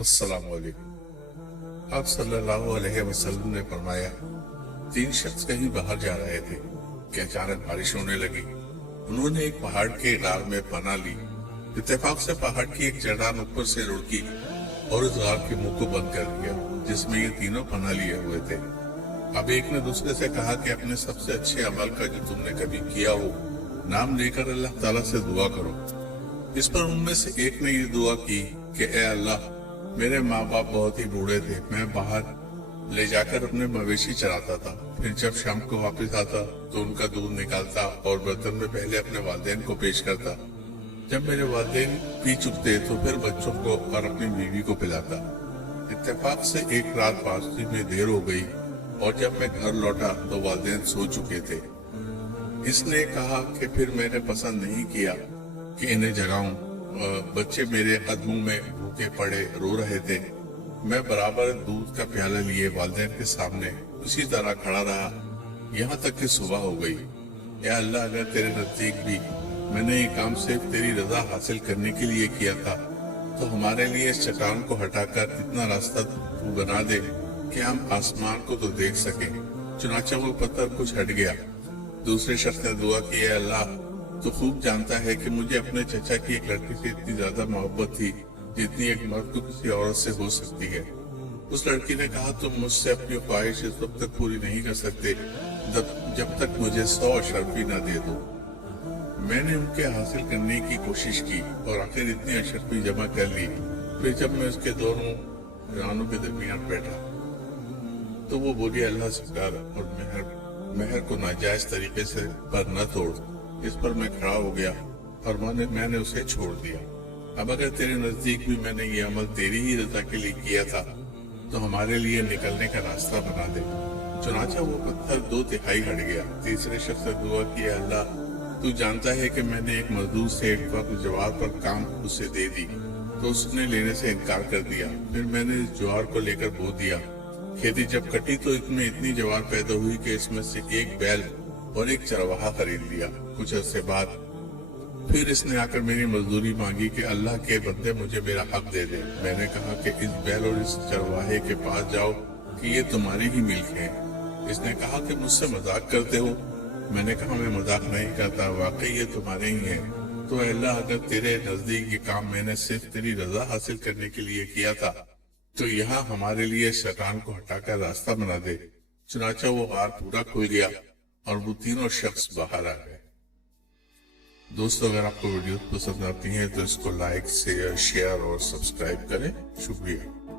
अस्सलामु अलैकुम। आप सल्लल्लाहु अलैहि वसल्लम ने फरमाया, तीन शख्स कहीं बाहर जा रहे थे कि अचानक बारिश होने लगी। उन्होंने एक पहाड़ के गार में पनाह ली। इत्तेफाक से पहाड़ की एक चट्टान ऊपर से लुढ़की और उस गार के मुंह को बंद कर दिया जिसमें ये तीनों पनाह लिए हुए थे। अब एक ने दूसरे से कहा कि अपने सबसे अच्छे अमल का जो तुमने कभी किया हो नाम लेकर अल्लाह ताला से दुआ करो। इस पर उनमें से एक ने ये दुआ की कि ए अल्लाह, मेरे माँ बाप बहुत ही बूढ़े थे। मैं बाहर ले जाकर अपने मवेशी चराता था, फिर जब शाम को वापस आता तो उनका दूध निकालता और बर्तन में पहले अपने वालिदैन को पेश करता। जब मेरे वालिदैन पी चुकते तो फिर बच्चों को और अपनी बीवी को पिलाता। इत्तेफाक से एक रात वापसी में देर हो गई और जब मैं घर लौटा तो वालिदैन सो चुके थे। इसने कहा कि फिर मैंने पसंद नहीं किया कि इन्हें जगाऊं। बच्चे मेरे कदमों में भूखे पड़े रो रहे थे। मैं बराबर दूध का प्याला लिए वालिदैन के सामने उसी तरह खड़ा रहा यहाँ तक कि सुबह हो गई। या अल्लाह, अगर तेरे नजदीक भी मैंने ये काम सिर्फ तेरी रजा हासिल करने के लिए किया था तो हमारे लिए इस चट्टान को हटाकर इतना रास्ता तू बना दे कि हम आसमान को तो देख सके। चुनाचा वो पत्थर कुछ हट गया। दूसरे शख्स ने दुआ की, अल्लाह, तो खूब जानता है कि मुझे अपने चचा की एक लड़की से इतनी ज्यादा मोहब्बत थी जितनी एक मर्द को किसी औरत से हो सकती है। उस लड़की ने कहा, तुम मुझसे अपनी ख्वाहिश तब तक पूरी नहीं कर सकते जब तक मुझे 100 अशरफी न दे दो। मैंने उनके हासिल करने की कोशिश की और आखिर इतनी अशरफी जमा कर ली। फिर जब मैं उसके दोनों रानों के दरमियान बैठा तो वो बोली, अल्लाह से डर और मेहर को नाजायज तरीके से पर न तोड़। इस पर मैं खड़ा हो गया और मैंने उसे छोड़ दिया। अब अगर तेरे नजदीक भी मैंने ये अमल तेरी ही रजा के लिए किया था तो हमारे लिए निकलने का रास्ता बना दे। चुनाचा वो पत्थर 2/3 हट गया। तीसरे शख्स ने दुआ की, अल्लाह, तू जानता है कि मैंने एक मजदूर से एक वक्त ज्वार पर काम उसे दे दी तो उसने लेने से इनकार कर दिया। फिर मैंने इस ज्वार को लेकर बो दिया। खेती जब कटी तो इसमें इतनी ज्वार पैदा हुई कि इसमें से एक बैल और एक चरवाहा खरीद लिया। कुछ अरसे बाद फिर इसने आकर मेरी मजदूरी मांगी कि अल्लाह के बंदे, मुझे मेरा हक दे दे। मैंने कहा कि इस बैल और इस चरवाहे के पास जाओ कि ये तुम्हारे ही मिल्क हैं। इसने कहा कि मुझसे मजाक करते हो। मैंने कहा, मैं मजाक नहीं करता, वाकई ये तुम्हारे ही हैं। तो अल्लाह, अगर तेरे नजदीक ये काम मैंने सिर्फ तेरी रजा हासिल करने के लिए किया था तो यहाँ हमारे लिए शैतान को हटाकर रास्ता बना दे। चुनाचा वो गार पूरा खुल गया और वो तीनों शख्स बाहर आ गए। दोस्तों, अगर आपको वीडियो पसंद आती है तो इसको लाइक शेयर और सब्सक्राइब करें। शुक्रिया।